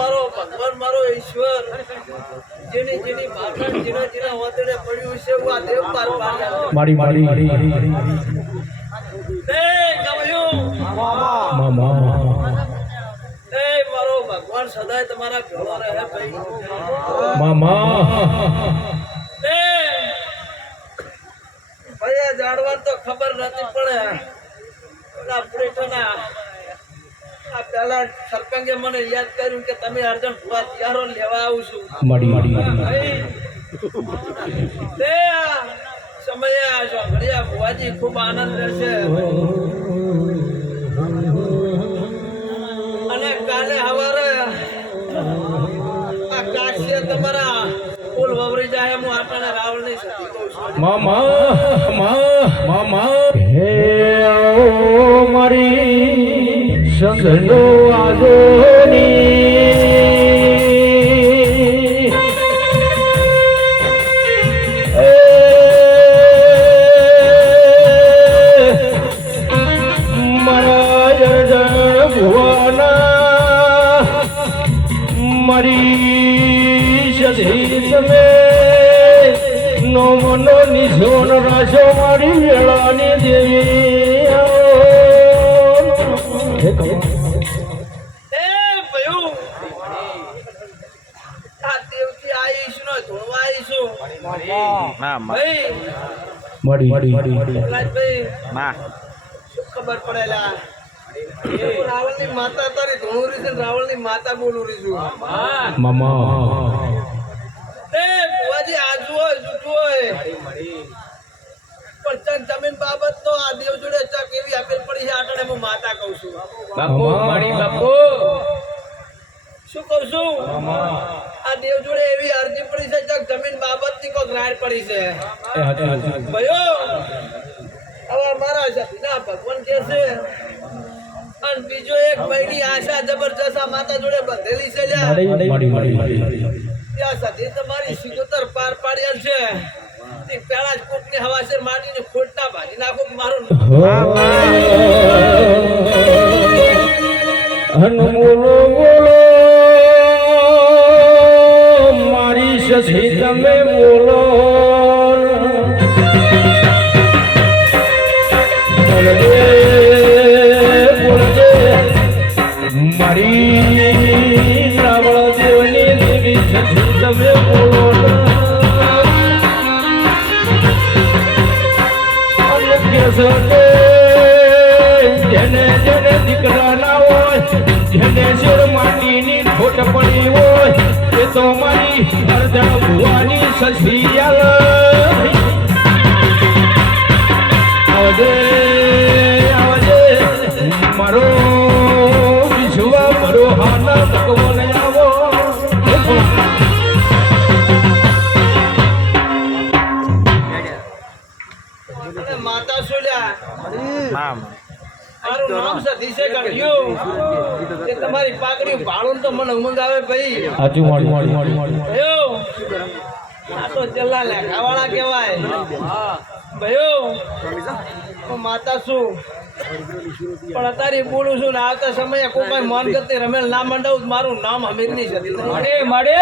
મારો ભગવાન મારો ઈશ્વર જેની જેની ભાગણ જેના જેના વાતડે પડ્યું છે આ દેવ પાર મારી મારી એ ગમયો મામા એ મારો ભગવાન સદાય તમારા ભેળો રહે ભાઈ મામા એ ભાઈ જાડવા તો ખબર નથી પડે આપણે ઠના આ પેલા સરપંચે મને યાદ કર્યું કે તમે અર્જન ભુવા ત્યારો લેવા આવું છું મડી મડી તે સમયે આ ઘડિયા ભુવાજી ખૂબ આનંદ રહેશે અને કાલે સવારે આ કાશે તમારા ફૂલ વવરી જાય હું આટાને રાવણ ની સતી કહું છું મામા મામા હે ઓ મારી સંગનો આદોની મારા જણ ભુવાના મારી સધી તમે નો મનો નિશોન રાશો મારી વેળાની દેવી ખબર પડેલા રાવણ ની માતા તારી ધોળુરી છે રાવણ ની માતા બોલુરી છું મામા એ બુવાજી આજુ હોય જૂઠું હોય પણ જમીન બાબત તો આ દેવ જોડે ચક એવી આપેલ પડી છે આટણે હું માતા કહું છું બાપુ મારી બાપુ શું કહું છું આ દેવ જોડે એવી અરજી પડી છે ચક જમીન બાબત ની કોઈ રાડ પડી છે ભયો હવે મારા ના ભગવાન કે છે અને બીજો એક મહિની આશા જબરજસ્ત આ માતા જોડે બંધેલી છે ત્યાં સુધી તમારી સિકોતર પાર પાડ્યા છે તે પેલા જ કોકની હવાસર માટીને ખોટના ભાજી નાખો મારું બોલો બોલો મારી સધી તમે બોલો મારી રાવણ દેવની દેવી સધી તમે બોલો જેને જેને દીકરા ના હોય જેને શેર માટીની ખોટ પડી હોય એ તો મારી અર્જણ ભુવાની સસિયાલ આવજે આવજે મારો વિશ્વા મારો હાના ભગવાન આવો માતા સુલ્યા મારું નામ સતી છે ગણ્યું કે તમારી પાકડી ભાડું તો મને ઉમંગ આવે ભાઈ આજુ માડી માડી માડી માડી ભયો આ તો જલ્લા લેખાવાળા કહેવાય ભયો હું માતા છું પણ અત્યારે બોલું છું ને આવતા સમયે કોઈ મન કરતી રમેલ ના મંડાવું મારું નામ હમીરની સતી મળે મળે